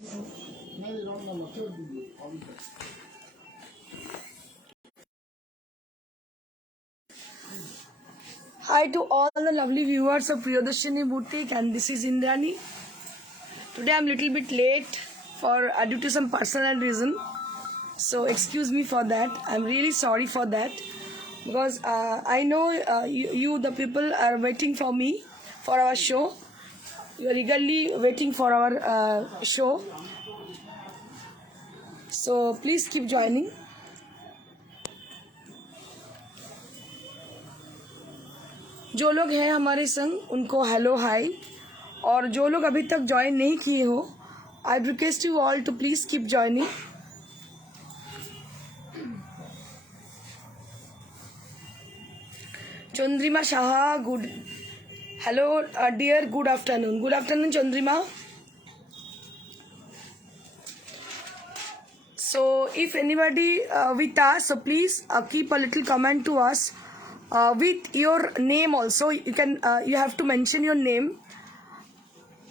Hi to all the lovely viewers of Priyadarshini Boutique, and this is Indrani. Today I'm little bit late for due to some personal reason, so excuse me for that. I'm really sorry for that because I know you the people are waiting for me for our show. You are eagerly waiting for our show, so please keep joining. जो लोग हैं हमारे संग उनको hello hi, और जो लोग अभी तक ज्वाइन नहीं किए हो, I request you all to please keep joining. Chandrima Shah, good hello dear, good afternoon Chandrima. So if anybody with us, so please keep a little comment to us with your name also. You can you have to mention your name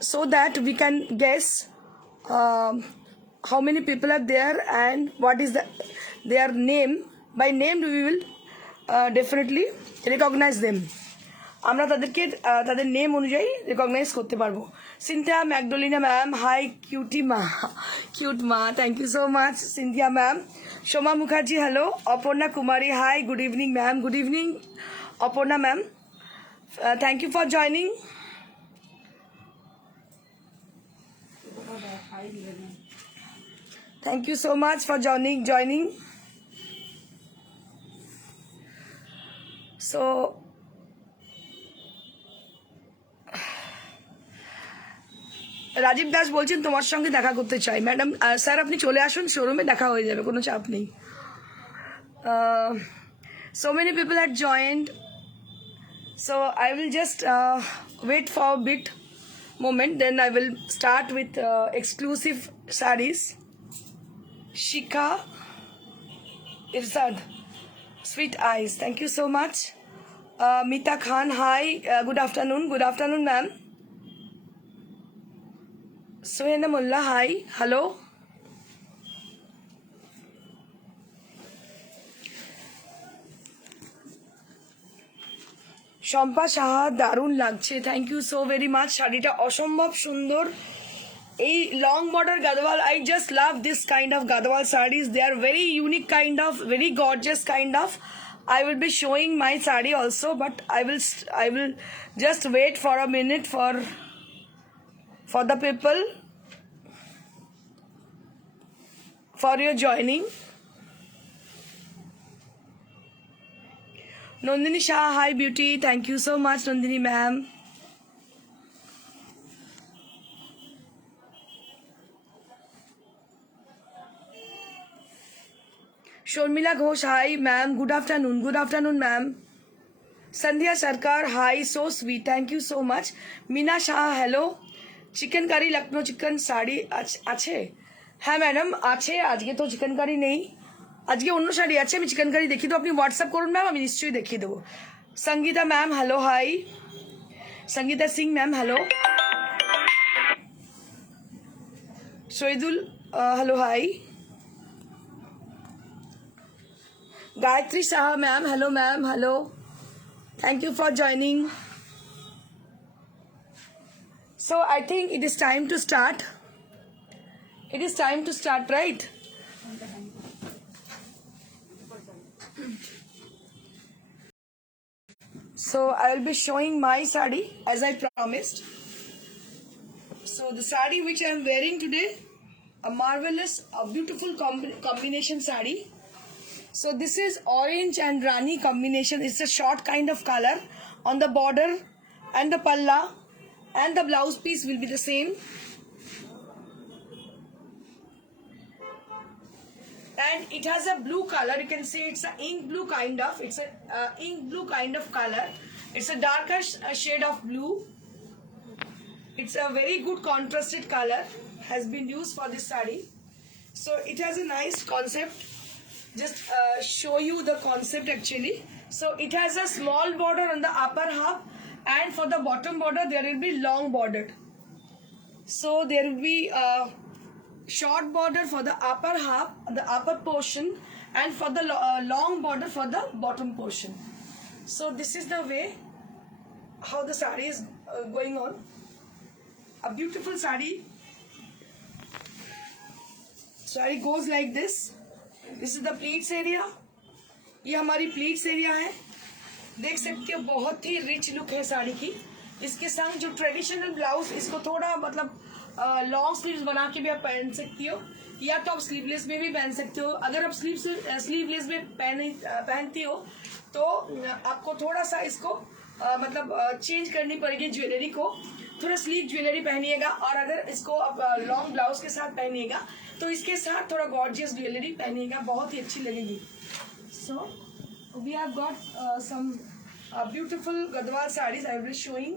so that we can guess how many people are there and what is their name. By name we will definitely recognize them. আমরা তাদেরকে তাদের নেম অনুযায়ী recognise করতে পারবো. Cynthia Macdolina ma'am, hi cute মা, thank you so much Cynthia ma'am. Soma Mukherjee, hello. Aparna Kumari, hi, good evening ma'am. Good evening Aparna ma'am, thank you for joining. Thank you so much for joining. So Rajib Das বলছেন তোমার সঙ্গে দেখা করতে চাই. Madam sir আপনি চলে আসুন, শোরুমে দেখা হয়ে যাবে, কোনো চাপ নেই. So many people had joined, so I will just wait for a bit moment, then I will start with exclusive sarees. Shika Irsad, sweet eyes, thank you so much. Mita Khan, hi, good afternoon ma'am. Suhaina Mullah, hi, hello. Shampa Saha, দারুণ লাগছে, thank you so very much. শাড়িটা অসম্ভব সুন্দর. এই long border Gadwal, I just love this kind of Gadwal saris. They are very unique kind of, very gorgeous kind of. I will be showing my sari also, but I will just wait for a minute for the people for your joining. Nandini Shah, hi beauty, thank you so much Nandini ma'am. Shormila Ghosh, hi ma'am, good afternoon ma'am. Sandhya Sarkar, hi, so sweet, thank you so much. Meena Shah, hello. Chikankari Lucknow chikan sari আছে? হ্যাঁ ম্যাডাম আছে, আজকে তো chicken curry নেই, আজকে অন্য শাড়ি আছে. আমি চিকেন কারি দেখিয়ে দেবো, আপনি হোয়াটসঅ্যাপ করুন ম্যাম, আমি নিশ্চয়ই দেখিয়ে দেবো. Sangeeta ma'am, hello hi. Sangeeta Singh ma'am, hello. Shahidul, hello hi. Gayatri Saha ma'am, hello ma'am, hello, thank you for joining. So I think it is time to start. It is time to start, right? So I will be showing my sari as I promised. So the sari which I am wearing today, a marvelous, a beautiful combination sari. So this is orange and rani combination. It's a short kind of color on the border and the palla, and the blouse piece will be the same. And it has a blue color. You can say it's a ink blue kind of. It's a ink blue kind of color. It's a darker shade of blue. It's a very good contrasted color has been used for this sari. So it has a nice concept. Just show you the concept actually. So it has a small border on the upper half, and for the bottom border there will be long bordered. So there will be short border for the upper half, the upper portion, and for the long border for the bottom portion. So this is the way how the sari is going on. A beautiful sari goes like this. This is the pleats area. ये हमारी pleats area है, देख सकते हो बहुत ही rich look है साड़ी की। इसके संग जो ट्रेडिशनल ब्लाउज, इसको थोड़ा मतलब लॉन्ग स्लीव्स बना के भी आप पहन सकती हो, या तो आप स्लीवलेस में भी पहन सकते हो। अगर आप स्लीवलेस में पहनती हो तो आपको थोड़ा सा इसको मतलब चेंज करनी पड़ेगी ज्वेलरी को, थोड़ा स्लीव ज्वेलरी पहनिएगा। और अगर इसको आप लॉन्ग ब्लाउज के साथ पहनिएगा तो इसके साथ थोड़ा गॉर्जियस ज्वेलरी पहनिएगा, बहुत ही अच्छी लगेगी। So we have got some beautiful Gadwal sarees I will be showing.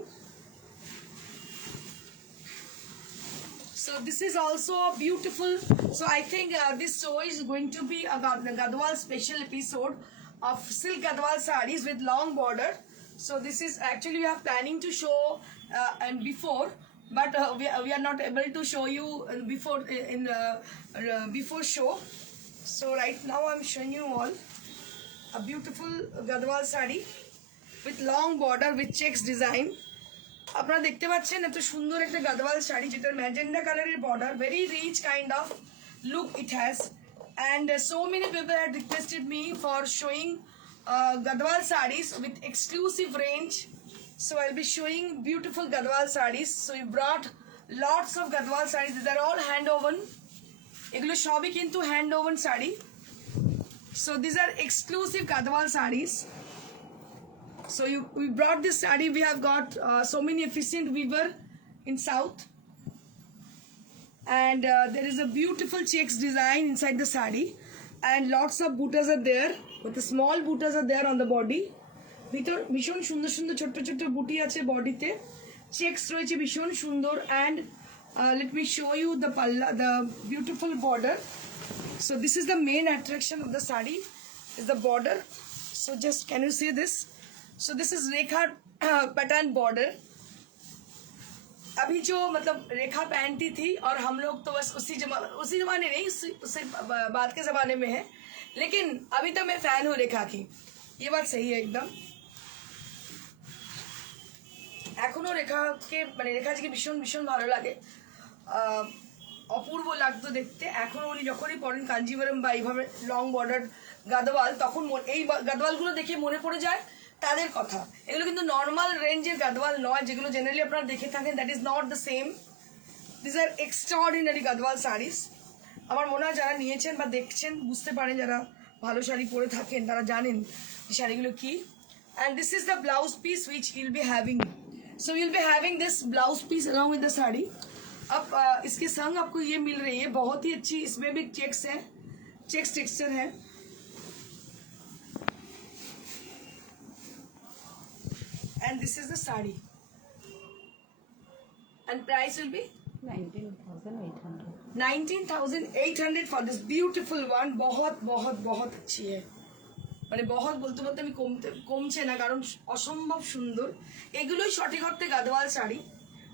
So this is also a beautiful, so I think this show is going to be a Gadwal special episode of silk Gadwal sarees with long border. So this is actually we are planning to show and before, but we are not able to show you before in before show. So right now I am showing you all a beautiful Gadwal saree with long border with checks design. আপনারা দেখতে পাচ্ছেন এত সুন্দর একটা গাদওয়াল শাড়ি, যেটা magenta কালারের border, very rich kind of look it has. and so many people had requested me for showing Gadwal sarees with exclusive range. So I'll be showing beautiful Gadwal sarees. So we brought lots of Gadwal sarees. These are all hand woven. এগুলো সবই কিন্তু hand woven sari. So these are exclusive Gadwal sarees. So we brought this saree. We have got so many efficient weaver in south, and there is a beautiful checks design inside the saree, and lots of buttas are there, but the small buttas are there on the body. ভিতর ভীষণ সুন্দর সুন্দর ছোট্ট ছোট্ট বুটি আছে বডিতে, চেকস রয়েছে ভীষণ সুন্দর। and let me show you the palla, the beautiful border. So this is the main attraction of the saree, is the border. So just can you see this? So this is Rekha pattern border. अभी जो मतलब रेखा पहनती थी और हम लोग तो बस उसी जमाने नहीं, उससे बाद के ज़माने में है, लेकिन अभी तो मैं फ़ैन हूँ रेखा की, ये बात सही है एकदम। এখনো রেখাকে মানে রেখাজিকে ভীষণ ভীষণ ভালো লাগে, অপূর্ব লাগতো দেখতে। এখন উনি যখনই পড়েন কাঞ্জিভারম বা এইভাবে লং বর্ডার গাদওয়াল, তখন এই গাদওয়ালগুলো দেখে মনে পড়ে যায় তাদের কথা। এগুলো কিন্তু নর্মাল রেঞ্জের গাদওয়াল নয়, যেগুলো জেনারেলি আপনারা দেখে থাকেন, that is not the same. This are extraordinary Gadwal saris. আমার মনে হয় যারা নিয়েছেন বা দেখছেন বুঝতে পারেন, যারা ভালো শাড়ি পরে থাকেন তারা জানেন এই শাড়িগুলো কি। and this is the blouse piece which you'll be having. So you'll be having this blouse piece along with the sari. अब इसके संग आपको ये मिल रही है बहुत ही अच्छी, इसमें भी चेक्स है, चेक्स टेक्सचर है। and this is the sari, and price will be 19,800 for this beautiful one। बहुत बहुत बहुत अच्छी है, মানে बहुत বলতে বলতে আমি কমছে না, কারণ অসম্ভব সুন্দর। এগুলোই সঠিক অর্থে গাদওয়াল শাড়ি,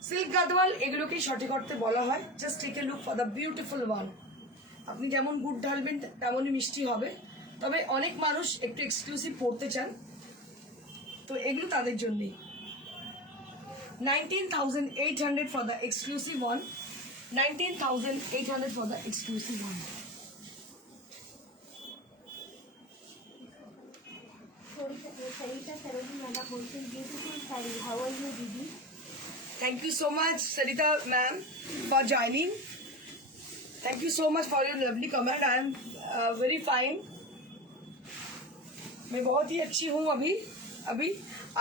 সিল্ক গাদওয়াল এগুলোকেই সঠিক অর্থে বলা হয়। Just take a look for the beautiful one. আপনি যেমন গুড় ঢালবেন তেমনই মিষ্টি হবে, তবে অনেক মানুষ একটু এক্সক্লুসিভ পড়তে চান, তো এগুলো তাদের জন্যই। 19,800 for the exclusive one. 19,800 for the exclusive one. How are you, Didi? Thank you so much, Sarita ma'am, for joining. Thank you so much for your lovely comment. I am very fine. मैं बहुत ही अच्छी हूँ अभी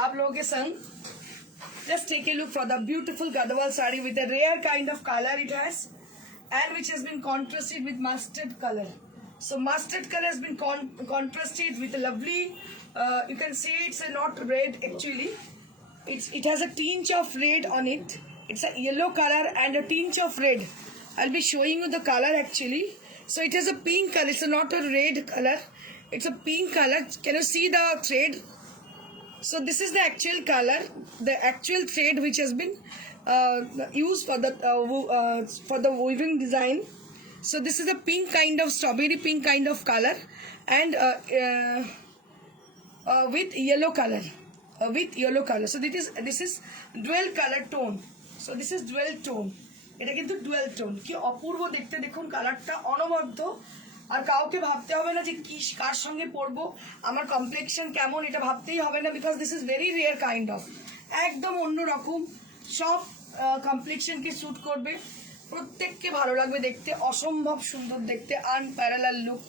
आप लोगों के संग। Just take a look for the beautiful Gadwal saree with a rare kind of color it has, and which has been contrasted with mustard color. So mustard color has been contrasted with a lovely, you can say it's a not red actually. It has a tinge of red on it. It's a yellow color and a tinge of red. I'll be showing you the color actually. So it has a pink color. It's not a red color. It's a pink color. Can you see the thread? So this is the actual color, the actual thread which has been used for the weaving design. So this is a pink kind of strawberry pink kind of color, and with yellow color. So this is dual color tone. So this is dual tone. এটা কিন্তু dual tone, কি অপূর্ব দেখতে দেখুন কালারটা, অনবদ্য। আর কাউকে ভাবতে হবে না যে কি কার সঙ্গে পরবো, আমার কমপ্লেক্সন কেমন, এটা ভাবতেই হবে না, because this is very rare kind of, একদম অন্যরকম, সব কমপ্লেক্সনকে স্যুট করবে, প্রত্যেককে ভালো লাগবে দেখতে, অসম্ভব সুন্দর দেখতে, unparalleled look.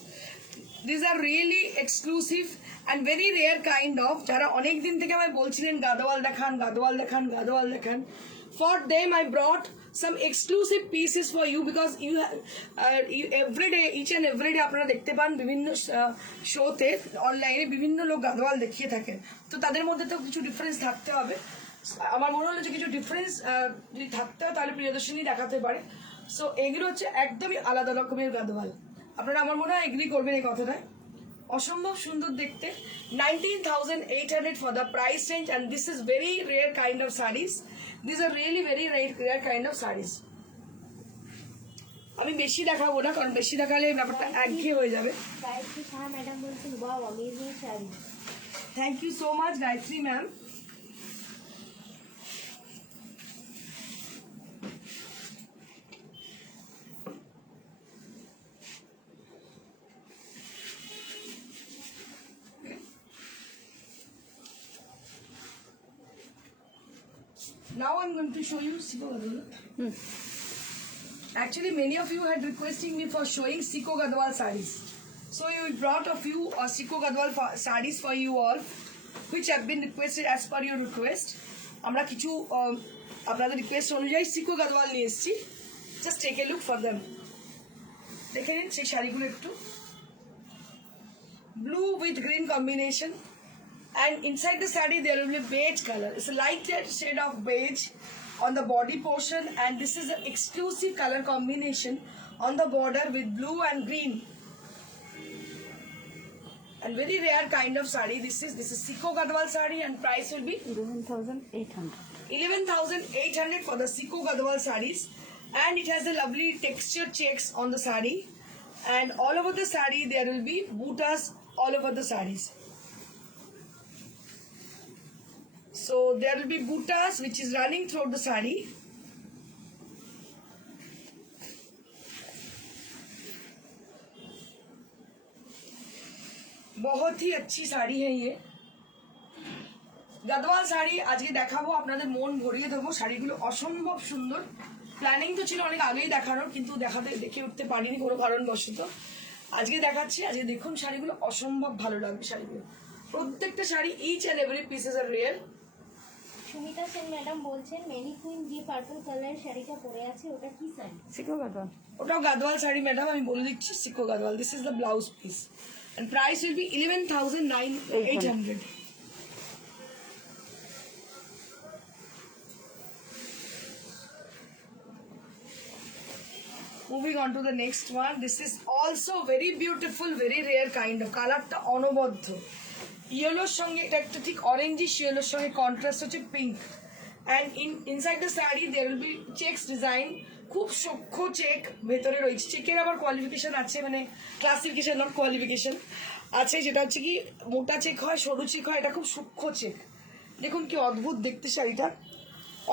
This are really exclusive and very rare kind of. যারা অনেক দিন থেকে আমায় বলছিলেন গাদোয়াল দেখান, গাদোয়াল দেখান, গাদোয়াল দেখান, for them I brought some exclusive pieces for you, because you every day, each and every day আপনারা দেখতে পান বিভিন্ন শোতে অনলাইনে বিভিন্ন লোক গাদোয়াল দেখিয়ে থাকেন, তো তাদের মধ্যে তো কিছু ডিফারেন্স থাকতে হবে। আমার মনে হলো যে কিছু ডিফারেন্স যদি থাকতে হয় তাহলে প্রিয়দর্শিনী দেখাতে পারে। সো এগুলো হচ্ছে একদমই আলাদা রকমের গাদোয়াল, আপনারা আমার মনে হয় এগ্রি করবেন এই কথাটায়। অসম্ভব সুন্দর দেখতে, 19,800 for the price range, and this is very rare kind of sarees. These are really very rare kind of sarees. আমি বেশি দেখাবো না, কারণ বেশি দেখালে ব্যাপারটা একঘেয়ে হয়ে যাবে। গায়ত্রী সাহা ম্যাডাম বলছেন wow amazing sari. Thank you so much Gayatri ma'am. Now I'm going to show you Siko Gadwal. Actually, many of you had requesting me for showing Siko Gadwal sarees. So we brought a few Siko Gadwal sarees for you all, which have been requested as per your request. আমরা কিছু আপনাদের রিকোয়েস্ট অনুযায়ী Siko Gadwal নিয়ে এসেছি। Just take a look for them. দেখে নিন সেই শাড়িগুলো একটু। Blue with green combination. And inside the saree there will be beige color. It's a lighter shade of beige on the body portion, and this is an exclusive color combination on the border with blue and green. And very rare kind of saree. This is Siko Gadwal saree, and price will be 11,800. 11,800 for the Siko Gadwal sarees, and it has a lovely texture checks on the saree, and all over the saree there will be buttas all over the sarees. So there will be buttas which is running throughout the saree. बहुत ही अच्छी साड़ी है ये গাদওয়াল শাড়ি। আজকে দেখাবো, আপনাদের মন ভরিয়ে দেবো, শাড়িগুলো অসম্ভব সুন্দর। প্ল্যানিং তো ছিল অনেক আগেই দেখানোর, কিন্তু দেখে উঠতে পারিনি কোনো কারণবশত। আজকে দেখাচ্ছি, আজকে দেখুন শাড়িগুলো অসম্ভব ভালো লাগবে। শাড়িগুলো প্রত্যেকটা sari each and every pieces are real. Sumita Sen madam বলছেন মেনি কুইন যে পার্পল কালারের শাড়িটা পরে আছে ওটা কি শাড়ি? সিকো গাদওয়াল। ওটাও গাদওয়াল শাড়ি ম্যাডাম, আমি বলে দিচ্ছি sico Gadwal. This is the blouse piece and price will be 11,800. Moving on to the next one. This is also very beautiful, very rare kind of color ta অনবদ্য। ইয়েলোর সঙ্গে এটা একটা ঠিক অরেঞ্জিশ ইয়েলোর সঙ্গে কন্ট্রাস্ট হচ্ছে pink, and inside the saree there will be checks design, খুব সূক্ষ্ম চেক ভেতরে রয়েছে। চেকের আবার কোয়ালিফিকেশন আছে, মানে ক্লাসিফিকেশন নট কোয়ালিফিকেশন আছে, যেটা হচ্ছে কি মোটা চেক হয়, সরু চেক হয়, এটা খুব সূক্ষ্ম চেক। দেখুন কি অদ্ভুত দেখতে শাড়িটা,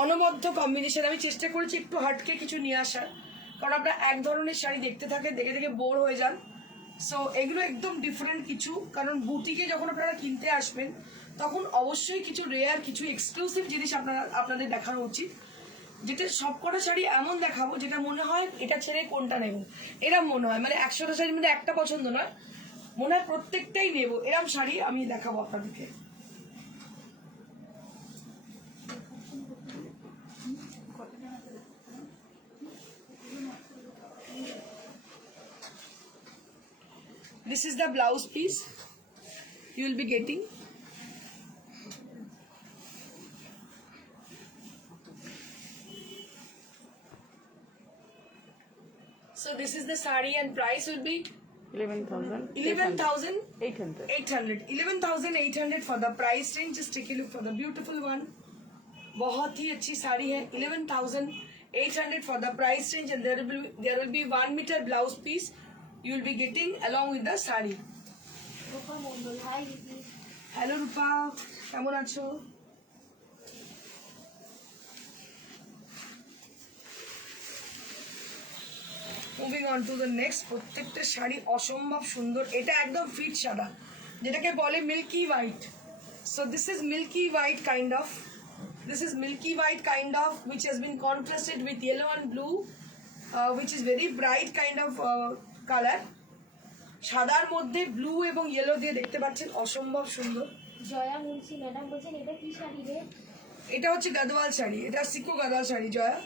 অনবদ্য কম্বিনেশন। আমি চেষ্টা করেছি একটু হাটকে কিছু নিয়ে আসার, কারণ আপনারা এক ধরনের শাড়ি দেখতে থাকে, দেখে দেখে বোর হয়ে যান। সো এগুলো একদম ডিফারেন্ট কিছু, কারণ বুটিকে যখন আপনারা কিনতে আসবেন তখন অবশ্যই কিছু রেয়ার, কিছু এক্সক্লুসিভ জিনিস আপনাদের দেখানো উচিত। যেটা সবকটা শাড়ি এমন দেখাবো যেটা মনে হয় এটা ছেড়ে কোনটা নেব, এরম মনে হয়, মানে 100টা শাড়ির মধ্যে একটা পছন্দ নয়, মনে হয় প্রত্যেকটাই নেব, এরম শাড়ি আমি দেখাবো আপনাদেরকে। This is the blouse piece you will be getting. So this is the saree, and price will be 11,800. 11,800 for the price range. Just take a look for the beautiful one. बहुत ही अच्छी साड़ी है। 11,800 800 for the price range, and there will be 1 meter blouse piece you will be getting along with the sari. Rupa Mondal, hi দিদি। Hello Rupa, কেমন আছো? Moving on to the next. প্রত্যেকটা শাড়ি অসম্ভব সুন্দর। এটা একদম ফিট সাদা, যেটাকে বলে milky white. So this is milky white kind of, this is milky white kind of, which has been contrasted with yellow and blue, which is very bright kind of color. সাদার মধ্যে ব্লু এবং ইয়েলো দিয়ে দেখতে পাচ্ছেন, অসম্ভব সুন্দর। জয়া মুন্সি ম্যাডাম বলছেন এটা কি শাড়ি রে? এটা হচ্ছে গাদওয়াল শাড়ি, এটা সিকো গাদওয়াল শাড়ি জয়া।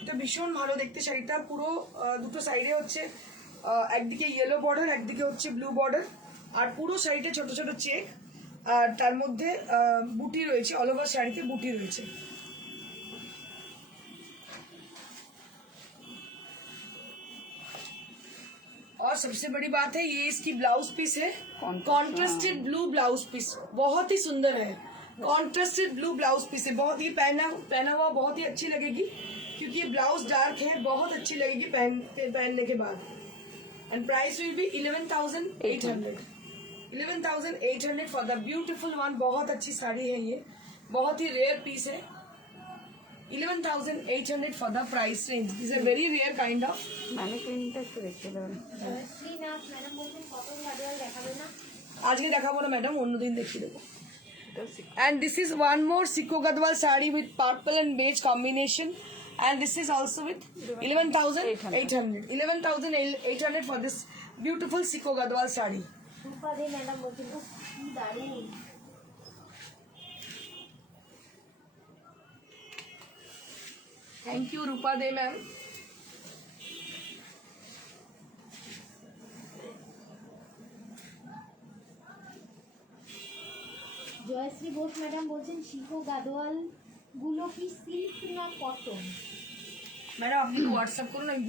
এটা ভীষণ ভালো দেখতে শাড়িটা। পুরো দুটো সাইডে হচ্ছে একদিকে ইয়েলো বর্ডার, একদিকে হচ্ছে ব্লু বর্ডার, আর পুরো শাড়িটা ছোট ছোট চেক, আর তার মধ্যে বুটি রয়েছে, অল ওভার শাড়িতে বুটি রয়েছে। और सबसे बड़ी बात है ये इसकी ब्लाउज पीस है कॉन्ट्रास्टेड ब्लू ब्लाउज पीस, बहुत ही सुंदर है। कॉन्ट्रास्टेड ब्लू ब्लाउज पीस है, बहुत ही पहना हुआ बहुत ही अच्छी लगेगी, क्योंकि ये ब्लाउज डार्क है, बहुत अच्छी लगेगी पहनने के बाद। And price will be 11,800। 11,800 for the beautiful one. बहुत अच्छी साड़ी है ये, बहुत ही रेयर पीस है। 11,800 for the price range. This is a very rare kind of. ম্যানিকুইনটা একটু দেখতে দেবেন। শ্রীনাথ ম্যাডাম বলছেন কটন গাদওয়াল দেখাবে না? আজকে দেখাবো না ম্যাডাম, অন্যদিন দেখিয়ে দেবো। And this is one more Sikko Gadwal sari with purple and beige combination, and this is also with 11,800. 11,800 for this beautiful Sikko Gadwal sari. Rupa De madam বলছেন উফ কি দারুণ। Thank you Rupa De ma'am. Jayashree Bose madam বলছেন শিকো গাদওয়াল গুলো কি সিল্ক না cotton? Madam আপনি হোয়াটসঅ্যাপ করুন, আমি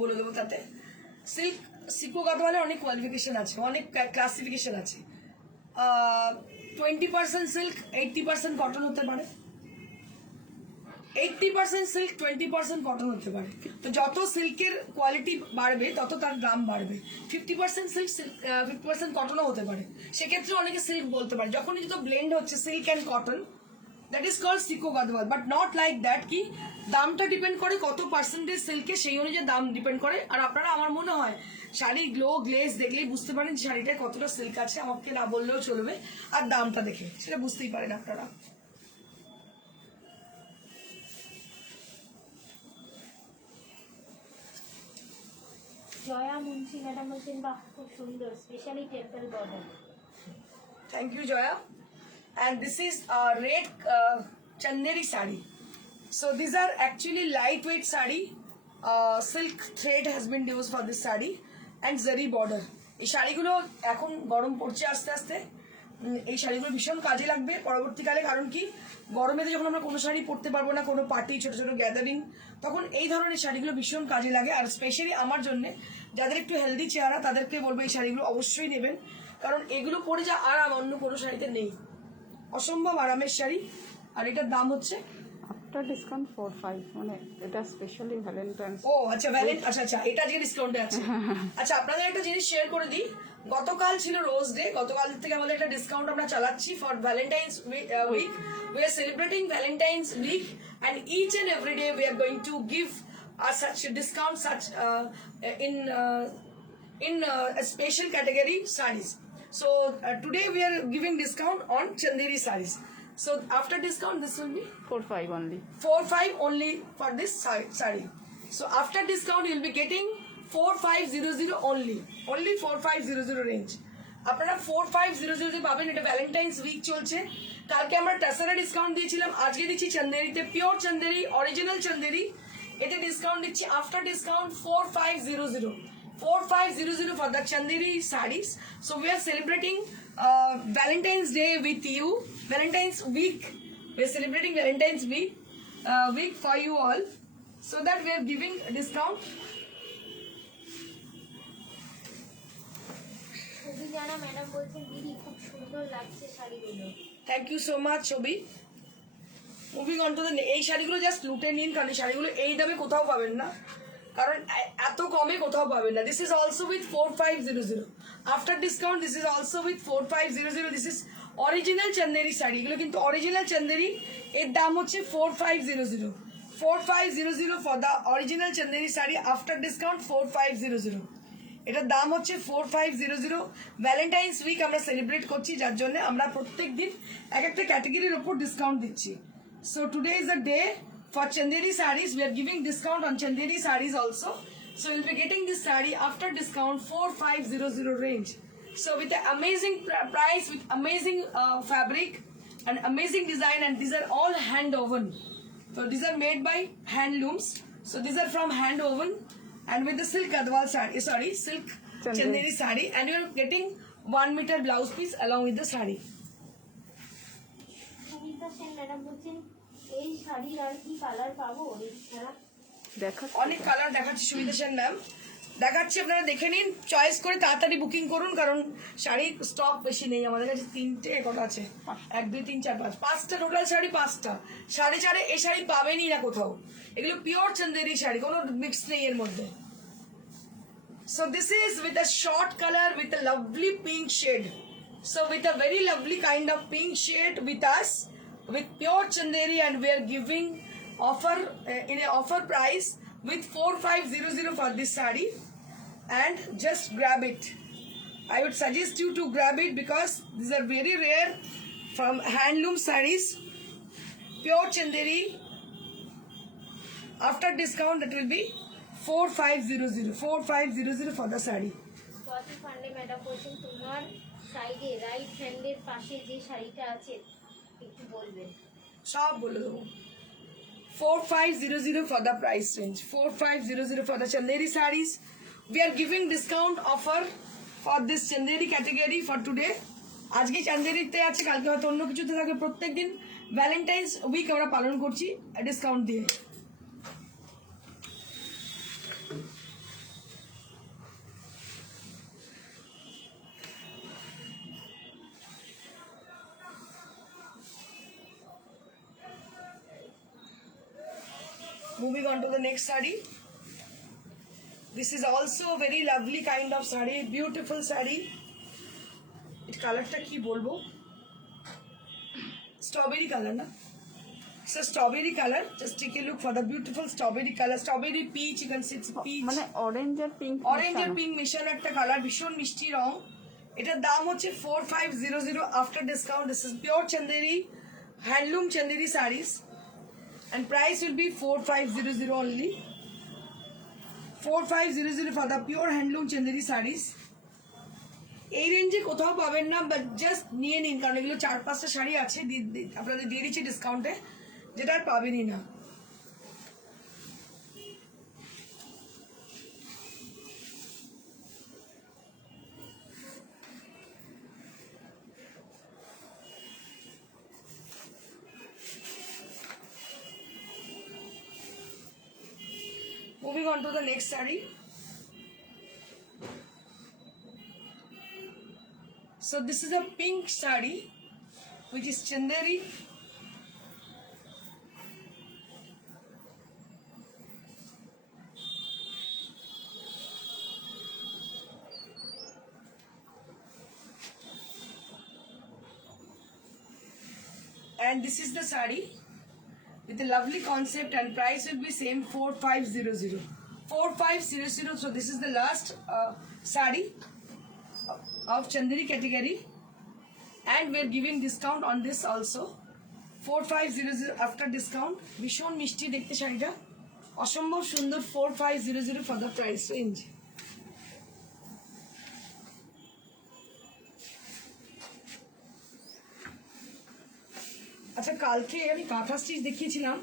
বলে দেবো তাতে। সিল্ক সিকো গাদওয়ালে অনেক কোয়ালিফিকেশন আছে, অনেক ক্লাসিফিকেশন আছে। 20% সিল্ক, 80% কটন হতে পারে। 80% সিল্ক, 20% কটন হতে পারে। তো যত সিল্কের কোয়ালিটি বাড়বে তত তার দাম বাড়বে। 50% সিল্ক, 50% কটনও হতে পারে। সেক্ষেত্রে অনেকে সিল্ক বলতে পারে। যখনই দুটো ব্লেন্ড হচ্ছে silk and cotton, that is called sico Gadwal. But not like that, কি দামটা ডিপেন্ড করে কত পার্সেন্টেজ সিল্কে, সেই অনুযায়ী দাম ডিপেন্ড করে। আর আপনারা আমার মনে হয় শাড়ির গ্লো গ্লেজ দেখলেই বুঝতে পারেন শাড়িটায় কতটা সিল্ক আছে, আমাকে না বললেও চলবে। আর দামটা দেখে সেটা বুঝতেই পারেন আপনারা। জয়া মুন্সি ম্যাডাম বলছেন বাহ খুব সুন্দর, specially temple border. Thank you, Joya. And this is a red Chanderi sari. So these are actually lightweight sari. Silk thread has been used for this sari and zari border. এই শাড়িগুলো এখন গরম পড়ছে আস্তে আস্তে, এই শাড়িগুলো ভীষণ কাজে লাগবে পরবর্তীকালে। কারণ কি গরমেতে যখন আমরা কোনো শাড়ি পরতে পারবো না, কোনো পার্টি, ছোট ছোট গ্যাদারিং, তখন এই ধরনের শাড়িগুলো ভীষণ কাজে লাগে। আর স্পেশালি আমার জন্য যাদের একটু হেলদি চেহারা তাদেরকে বলবো এই শাড়িগুলো অবশ্যই নেবেন, কারণ এগুলো পরে যা আরাম অন্য কোনো শাড়িতে নেই। অসম্ভব আরামের শাড়ি। আর এটার দাম হচ্ছে আফটার ডিসকাউন্ট 4-5, মানে এটা স্পেশালি ভ্যালেন্টাইন্স। ও আচ্ছা আচ্ছা এটা আজকে ডিসকাউন্টে আছে। আচ্ছা আপনাদের একটা জিনিস শেয়ার করে দিই, গতকাল ছিল রোজ ডে, গতকাল থেকে আমাদের একটা ডিসকাউন্ট আমরা চালাচ্ছি for Valentine's week. We are celebrating Valentine's week, and each and every day we are going to give such discount, such in a special category sarees. So today we are giving discount on Chanderi sarees. So after discount this will be 4-5 only. 4-5 only for this saree. So after discount you will be getting 4,500 only 4,500 range. আপনারা 4,500 পাবেন। এটা Valentine's week চলছে। কালকে আমরা টাসারা ডিসকাউন্ট দিয়েছিলাম, আজকে দিচ্ছি চন্দেরিতে, পিওর চন্দেরি, অরিজিনাল চন্দেরি, এতে ডিসকাউন্ট দিচ্ছি। After discount 4,500 for the Chanderi sarees. So we are celebrating Valentine's Day with you, Valentine's week. We are celebrating Valentine's week for you all, so that we are giving a discount. Abhijnana ম্যাডাম বলছেন দিদি খুব সুন্দর লাগছে শাড়িগুলো। Thank you so much, Shobi. Moving on to the এই শাড়িগুলো জাস্ট লুটে নিন, কারণ এই শাড়িগুলো এই দামে কোথাও পাবেন না, কারণ এত কমে কোথাও পাবেন না। This is also with 4500 after discount. This is also with 4500। This is original Chanderi শাড়ি, এগুলো কিন্তু অরিজিনাল চন্দেরি। এর দাম হচ্ছে 4500। 4500 for the original Chanderi sari after discount 4500। এটার দাম হচ্ছে 4500। ভ্যালেন্টাইন্স উইক আমরা সেলিব্রেট করছি, যার জন্য আমরা প্রত্যেক দিন এক একটা ক্যাটাগরির ওপর ডিসকাউন্ট দিচ্ছি। So today is a day for Chanderi sarees. We are giving discount on Chanderi sarees also. So you'll be getting this saree after discount 4500 range. So with the amazing price, with amazing fabric and amazing design, and these are all hand woven. So these are made by handlooms. So these are from hand woven and with the silk gadwal saree, silk Chanderi saree, and you are getting 1 meter blouse piece along with the saree. Sumita Sen madam বলছেন এই শাড়ির আর কি কালার পাবো এছাড়া? দেখা অনেক কালার দেখাচ্ছি সুবিধা সেন ম্যাম, দেখাচ্ছি, আপনারা দেখে নিন, চয়েস করে তাড়াতাড়ি বুকিং করুন, কারণ শাড়ির স্টক বেশি নেই আমাদের কাছে। 3টে কটা আছে? 1 2 3 4 5, 5টা টোটাল শাড়ি, 5টা। 4.5 এই শাড়ি পাবেনই না কোথাও। এগুলো পিওর চন্দেরি শাড়ি, কোনো মিক্স নেই এর মধ্যে। So this is with a short color with a lovely pink shade. So with a very lovely kind of pink shade with us, with pure chanderi, and we are giving offer in a offer price with 4500 for this saree. And just grab it. I would suggest you to grab it because these are very rare from handloom sarees, pure chanderi. After discount that will be 4500 for the saree. Swati Pandey madam বলছেন তোমার সাইডে রাইট হ্যান্ডের পাশে যে শাড়িটা আছে একটু বলবেন। সব বলে দেবো। 4500 for the price range. 4500 for the Chanderi sarees. We are giving discount offer for this Chanderi category for today. আজকে চান্দেরিতে আছে, কালকে হয়তো অন্য কিছুতে থাকে। প্রত্যেকদিন ভ্যালেন্টাইন্স উইক আমরা পালন করছি ডিসকাউন্ট দিয়ে। Moving on to the next saree. This is also a very lovely kind of saree, beautiful saree. It color ta ki bolbo? Strawberry color na? It's a strawberry color. Just take a look for the beautiful strawberry color. Strawberry peach, you can see it's peach. মানে অরেঞ্জ আর pink orange আর পিঙ্ক মিশানো একটা কালার, ভীষণ মিষ্টি রং। এটার দাম হচ্ছে 4500 after discount. This is pure Chanderi হ্যান্ডলুম Chanderi series, and price will be 4500 only. 4500 for the pure handloom chanderi sarees. এই রেঞ্জে কোথাও পাবেন না, বাট জাস্ট নিয়ে নিন, কারণ এগুলো 4-5টা শাড়ি আছে আপনাদের দিয়ে দিচ্ছি ডিসকাউন্টে, যেটা আর পাবেনই না। Moving on to the next saree. So this is a pink saree, which is Chanderi. And this is the saree with a lovely concept, and price will be same 4500. 4500. So this is the last saree of Chanderi category, and we are giving discount on this also 4500 after discount. ভীষণ মিষ্টি দেখতে শাড়িটা, অসম্ভব সুন্দর। 4500 for the price range. আচ্ছা, কালকে আমি কাঁথা স্টিচ দেখিয়েছিলাম,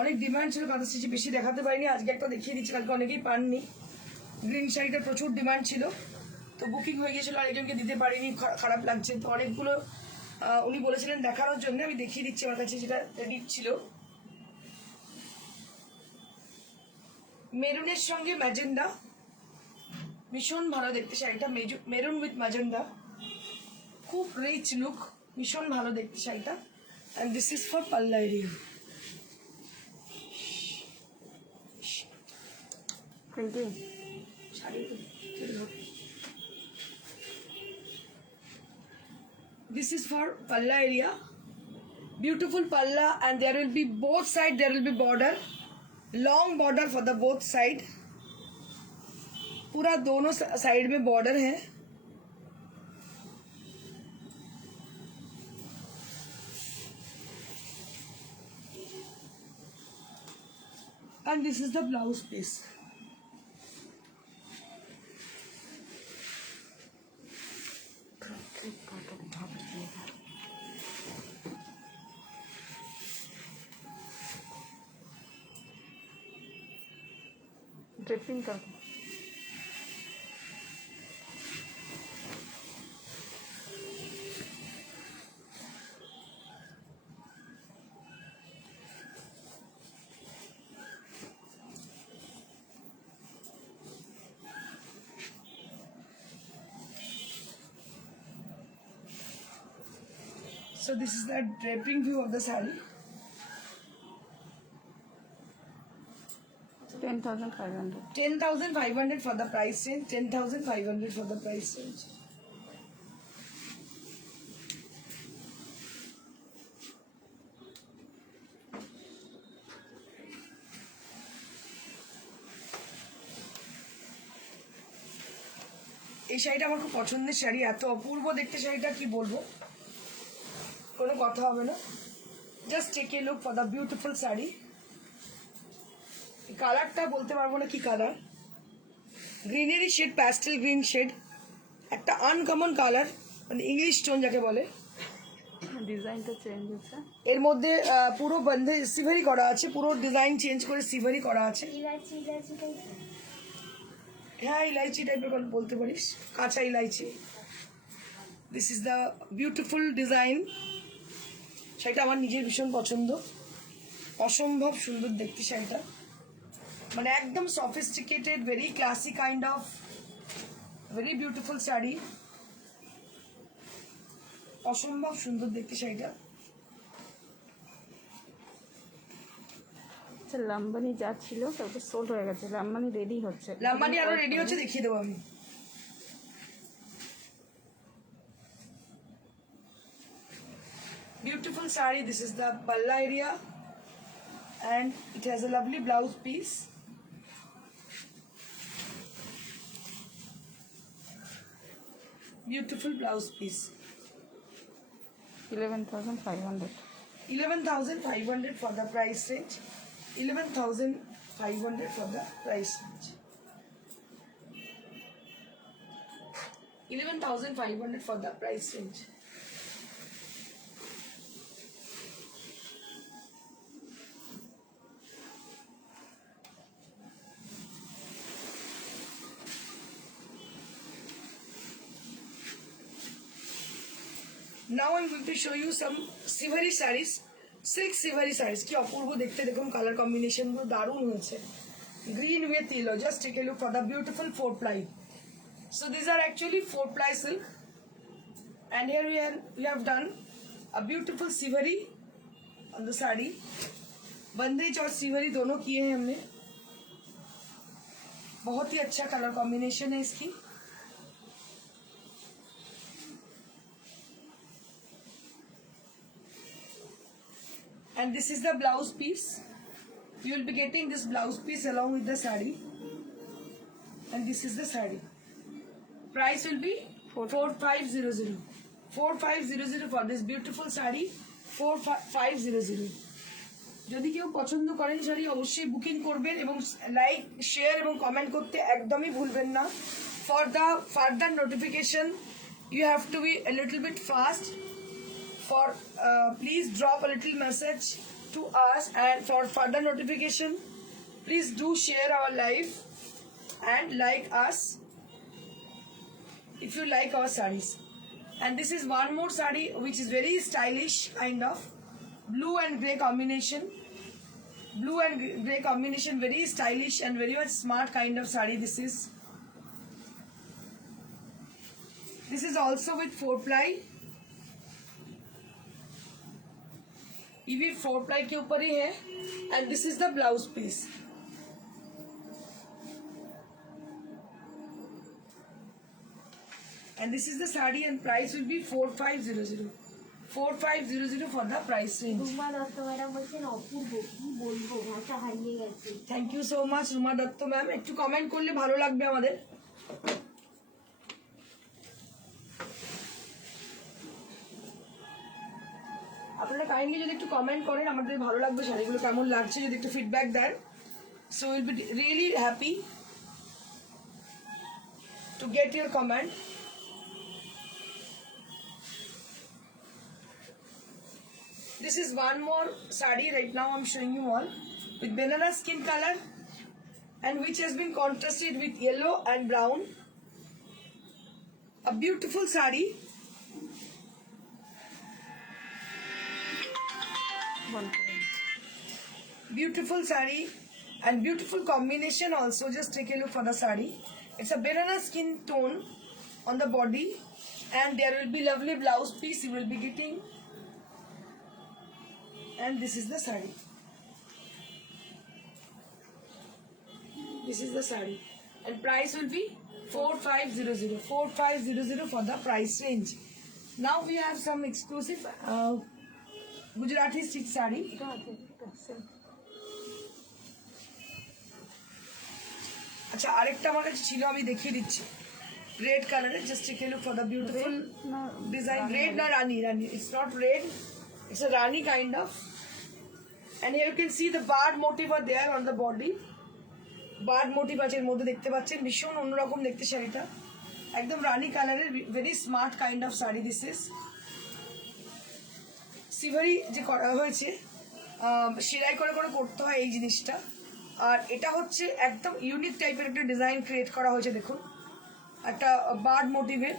অনেক ডিমান্ড ছিল কাঁথা স্টিচ, বেশি দেখাতে পারিনি, আজকে একটা দেখিয়ে দিচ্ছি। কালকে অনেকেই পাননি, গ্রিন শাড়িটার প্রচুর ডিমান্ড ছিল, তো বুকিং হয়ে গিয়েছিল, আরেকজনকে দিতে পারিনি, খারাপ লাগছে। তো অনেকগুলো উনি বলেছিলেন দেখানোর জন্য, আমি দেখিয়ে দিচ্ছি আমার কাছে যেটা রেডি ছিল। মেরুনের সঙ্গে ম্যাজেন্ডা, ভীষণ ভালো দেখতে শাড়িটা, মেরুন উইথ ম্যাজেন্ডা, খুব রিচ লুক, ভীষণ ভালো দেখতে শাড়িটা। And this is for Palla area. Printing sari তো this is for palla area, beautiful palla, and there will be both side, there will be border, long border for the both side, पूरा दोनों साइड में बॉर्डर है. And this is the blouse piece. Dripping कर दो. So this is the draping view of the saree. 10,500. 10,500 for the price range. 10,500 for the price range. এই শাড়িটা আমার খুব পছন্দের শাড়ি, এত অপূর্ব দেখতে শাড়িটা, কি বলবো, কোনো কথা হবে না. Just take a look for the beautiful sari. কালারটা বলতে পারবো না কি colour, greenery shade, pastel green shade, একটা আনকমন কালার, মানে ইংলিশ টোন যাকে বলে. ডিজাইনটা চেঞ্জ হচ্ছে. এর মধ্যে পুরো বন্ধে সিভারি করা আছে, পুরো ডিজাইন চেঞ্জ করে সিভারি করা আছে. ইলাচি ইলাচি টাইপ হ্যাঁ, ইলাইচি টাইপের বলতে পারিস, কাঁচা ইলাইচি. This is the beautiful design. শাড়িটা আমার নিজের ভীষণ পছন্দ, অসম্ভব সুন্দর দেখতে শাড়িটা, মানে একদম sophisticated, very classy kind of very beautiful sari, অসম্ভব সুন্দর দেখতে শাড়িটা. আচ্ছা, লাম্বানি যা ছিল তারপর সোল্ড হয়ে গেছে, লাম্বানি রেডি হচ্ছে. লাম্বানি আরো রেডি হচ্ছে, দেখিয়ে দেবো আমি. Beautiful saree. This is the palla area, and it has a lovely blouse piece. Beautiful blouse piece. 11,500. 11,500 for the price range. 11,500 for the price range. 11,500 for the price range. Now I'm going to show you some Sivari sarees, silk Sivari sarees. কি অপূর্ব দেখতে, দেখুন colour combination গুলো দারুণ হয়েছে. Green with yellow. Just take a look for the beautiful 4-ply. So these are actually 4-ply silk, and here we have done a beautiful Sivari on the saree. बंदेज और सिवरी दोनों किए हैं हमने. बहुत ही अच्छा कलर कॉम्बिनेशन है इसकी. And this is the blouse piece. You will be getting this blouse piece along with the saree. And this is the saree. Price will be 4500. 4500 for this beautiful saree. 4500. যদি কেউ পছন্দ করেন শাড়ি, অবশ্যই বুকিং করবেন এবং like, share এবং কমেন্ট করতে একদমই ভুলবেন না. For the further notification you have to be a little bit fast. For please drop a little message to us, and for further notification please do share our live and like us if you like our sarees. And this is one more saree which is very stylish, kind of blue and grey combination. Blue and grey combination, very stylish and very much smart kind of saree. This is also with 4-ply. ये भी 4-ply के ऊपर ही है. And this is the blouse piece. And this is the sari and price will be 4500. 4500 for the price range. Ruma Dutta madam বলছেন অপূর্ব, কি বলবো, ভাষা হারিয়ে গেছে। Thank you so much Ruma Dutta ma'am, একটু কমেন্ট করলে ভালো লাগবে আমাদের। আপনারা কাইন্ডলি যদি একটু কমেন্ট করেন আমাদের ভালো লাগবে, শাড়িগুলো কেমন লাগছে যদি একটু ফিডব্যাক দেন, so will be really happy to get your comment. This is one more sari right now I'm showing you all with banana skin color and which has been contrasted with yellow and brown. A beautiful sari. Beautiful sari and beautiful combination also. Just take a look for the sari. It's a banana skin tone on the body and there will be lovely blouse piece you will be getting. And this is the sari. This is the sari. And price will be 4500. 4500 for the price range. Now we have some exclusive Gujarati stitch sari. আচ্ছা আরেকটা আমার কাছে ছিল, আমি দেখিয়ে দিচ্ছি। Red কালারের, just take a look for the beautiful design. Red না রানী, রানী, it's not red, it's a rani kind of, and here you can see the bard motif are there on the body. Bard motif আছে এর মধ্যে, দেখতে পাচ্ছেন ভীষণ অন্যরকম দেখতে শাড়িটা, একদম রানি কালারের, very smart kind of sari. This is সিভারি যে করা হয়েছে, সেলাই করে করে করতে হয় এই জিনিসটা, আর এটা হচ্ছে একদম ইউনিক টাইপের একটা ডিজাইন ক্রিয়েট করা হয়েছে। দেখুন একটা বার্ড মোটিভের।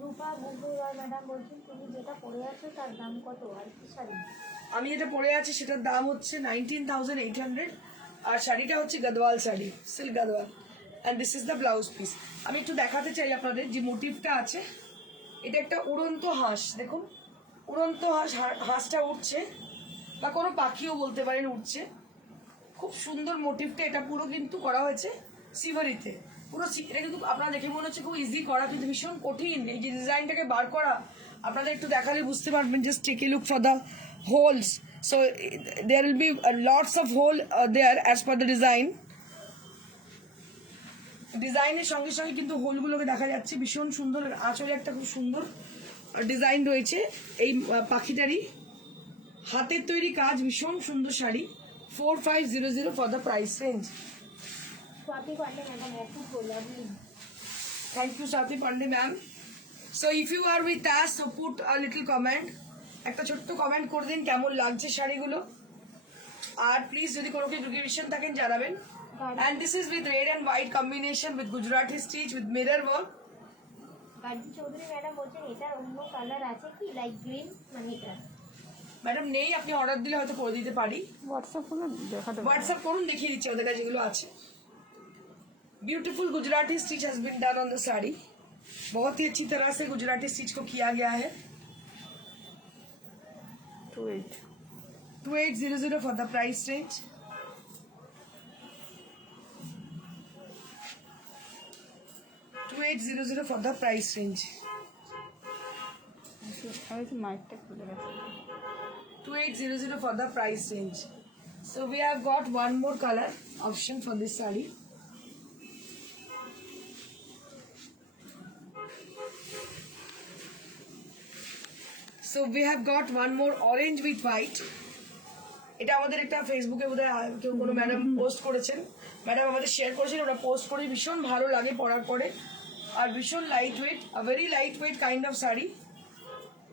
রূপা মুগুরওয়াল ম্যাডাম বলছেন তুমি যেটা পরে আছো তার দাম কত আর কি শাড়ি? আমি যেটা পরে আছি সেটার দাম হচ্ছে 19,800 আর শাড়িটা হচ্ছে Gadwal sari, silk Gadwal, and this is the blouse piece. আমি একটু দেখাতে চাই আপনাদের যে মোটিভটা আছে, এটা একটা উড়ন্ত হাঁস। দেখুন উড়ন্ত হাঁস, হাঁসটা উঠছে বা কোনো পাখিও বলতে পারেন উঠছে, খুব সুন্দর মোটিভটা। এটা পুরো কিন্তু করা হয়েছে সিভারিতে, পুরো এটা কিন্তু আপনারা দেখে মনে হচ্ছে খুব ইজি করা, কিন্তু ভীষণ কঠিন এই যে ডিজাইনটাকে বার করা। আপনাদের একটু দেখালে বুঝতে পারবেন। Just take a look for the holes, so there will be lots of hole there as per the design. ডিজাইনের সঙ্গে সঙ্গে কিন্তু হোলগুলোকে দেখা যাচ্ছে, ভীষণ সুন্দর। আঁচলে একটা খুব সুন্দর ডিজাইন রয়েছে এই পাখিটারই, হাতের তৈরি কাজ, ভীষণ সুন্দর sari. 4500 for the price range. Swati Pandey madam অপূর্ব, lovely. Thank you, Swati Pandey ma'am. So if you are with us, so put a little comment. একটা ছোট্ট কমেন্ট করে দিন কেমন লাগছে শাড়িগুলো, আর প্লিজ যদি কোনো রিভিশন থাকেন জানাবেন। And this is with red and white combination with Gujarati stitch with mirror work. Gargi Chowdhury ম্যাডাম বলছেন এটার অন্য কালার আছে কি, লাইট গ্রিন মানে এটা? ম্যাডাম নেই, আপনি অর্ডার দিলে হয়তো করে দিতে পারি। হোয়াটসঅ্যাপ করে দেখাতে পারবো। হোয়াটসঅ্যাপ করুন, দেখিয়ে দিচ্ছি ওদের কাছে যেগুলো আছে। Beautiful Gujarati stitch has been done on the sari, बहुत ही अच्छी तरह से गुजराती स्टिच को किया गया है। 2800 for the price range. $2800 for the price range. মাইকটা খুলে গেছে। 2800 for the price range. So we have got one more color option for this saree. So we have got one more orange with white. এটা আমাদের একটা ফেসবুকে বোধহয় কেউ কোনো ম্যাডাম পোস্ট করেছেন, ম্যাডাম আমাদের শেয়ার করেছেন, ওটা পোস্ট করে ভীষণ ভালো লাগে পরার পরে, আর ভীষণ light weight, very light weight kind of sari,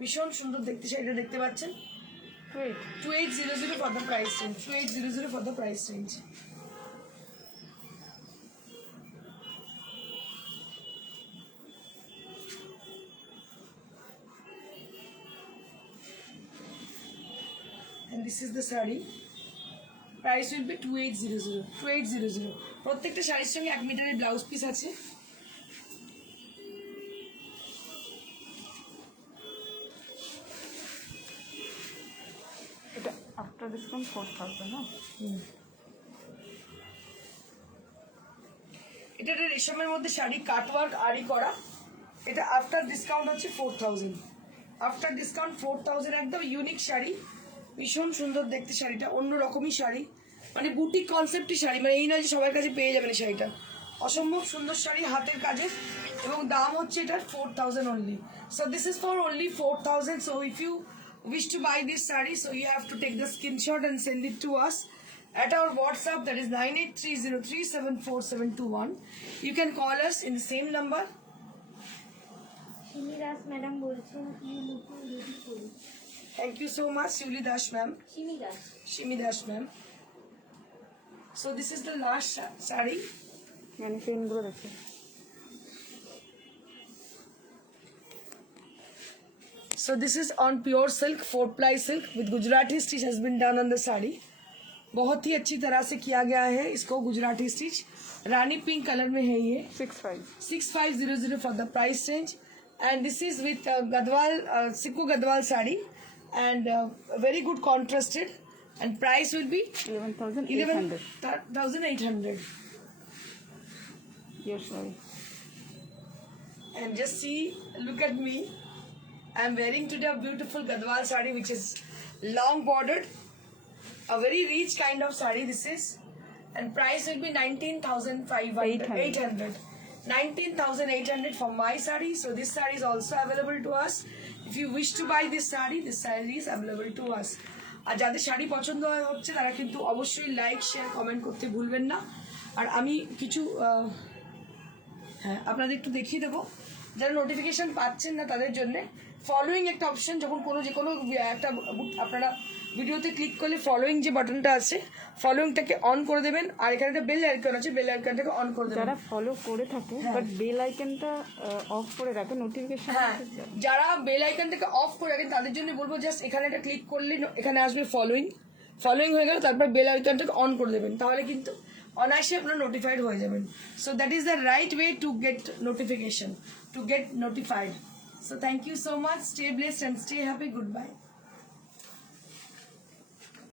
ভীষণ সুন্দর দেখতে শাড়িটা দেখতে পাচ্ছেন। 2800 for the price range. 2800 for the price range. And this is the saree. Price will be 2800. 2800. প্রত্যেকটা শাড়ির সঙ্গে 1 মিটারের ব্লাউজ পিস আছে। এটা আফটার ডিসকাউন্ট 4000 না? এটা একটা রেশমের মধ্যে শাড়ি কাটওয়ার্ক আরি করা, এটা আফটার ডিসকাউন্ট হচ্ছে 4000, আফটার ডিসকাউন্ট 4000, একদম ইউনিক শাড়ি, ভীষণ সুন্দর দেখতে শাড়িটা, অন্য রকমই শাড়ি, মানে বুটিক কনসেপ্টই শাড়ি, মানে এই নয় যে সবার কাছে পেয়ে যাবেন এই শাড়িটা, অসম্ভব সুন্দর শাড়ি হাতের কাজে, এবং দাম হচ্ছে এটার 4000 only. So this is for only 4000. So if you wish to buy this saree, so you have to take the screenshot and send it to us at our WhatsApp, that is 9830374721. You can call us in the same number. Simi Das madam বলছেন you looking beautiful. Thank you so much, Shivli Dash ma'am. Simi Das. Shimi Dash ma'am. So this is the last saree. মানে পেনগুলো দেখো। So this is on pure silk, 4-ply silk with Gujarati stitch has been done on the saree. बहुत ही अच्छी तरह से किया गया है इसको, गुजराती स्टिच, रानी पिंक कलर में है ये, 65 6500 for the price range. And this is with Gadwal, Sikku Gadwal saree, and very good contrasted, and price will be 11,800. 11,800. Yes, sorry. And just see, look at me. I'm wearing today a beautiful Gadwal saree which is long bordered, a very rich kind of saree this is, and price will be 19,800. 19,800 for my saree. So this saree is also available to us. If you wish to buy this saree is available to us. আর যাদের শাড়ি পছন্দ হচ্ছে তারা কিন্তু অবশ্যই like share comment করতে ভুলবেন না। আর আমি কিছু হ্যাঁ আপনাদের একটু দেখিয়ে দেবো, যারা নোটিফিকেশন পাচ্ছেন না তাদের জন্য ফলোয়িং একটা অপশন, যখন যে কোনো একটা আপনারা ভিডিওতে ক্লিক করলে ফলোয়িং যে বাটনটা আছে ফলোয়িংটাকে অন করে দেবেন, আর এখানে একটা বেল আইকন আছে, বেল আইকনটাকে অন করে দেবেন। যারা ফলো করে থাকে বাট বেল আইকনটা অফ করে রাখে নোটিফিকেশন, হ্যাঁ যারা বেল আইকনটাকে অফ করে রাখেন তাদের জন্য বলবো জাস্ট এখানে একটা ক্লিক করলে এখানে আসবে ফলোয়িং হয়ে গেল, তারপর বেল আইকনটাকে অন করে দেবেন, তাহলে কিন্তু অনায়াসে আপনারা নোটিফাইড হয়ে যাবেন। So that is the right way to get notification, to get notified. So thank you so much. Stay blessed and stay happy. Goodbye.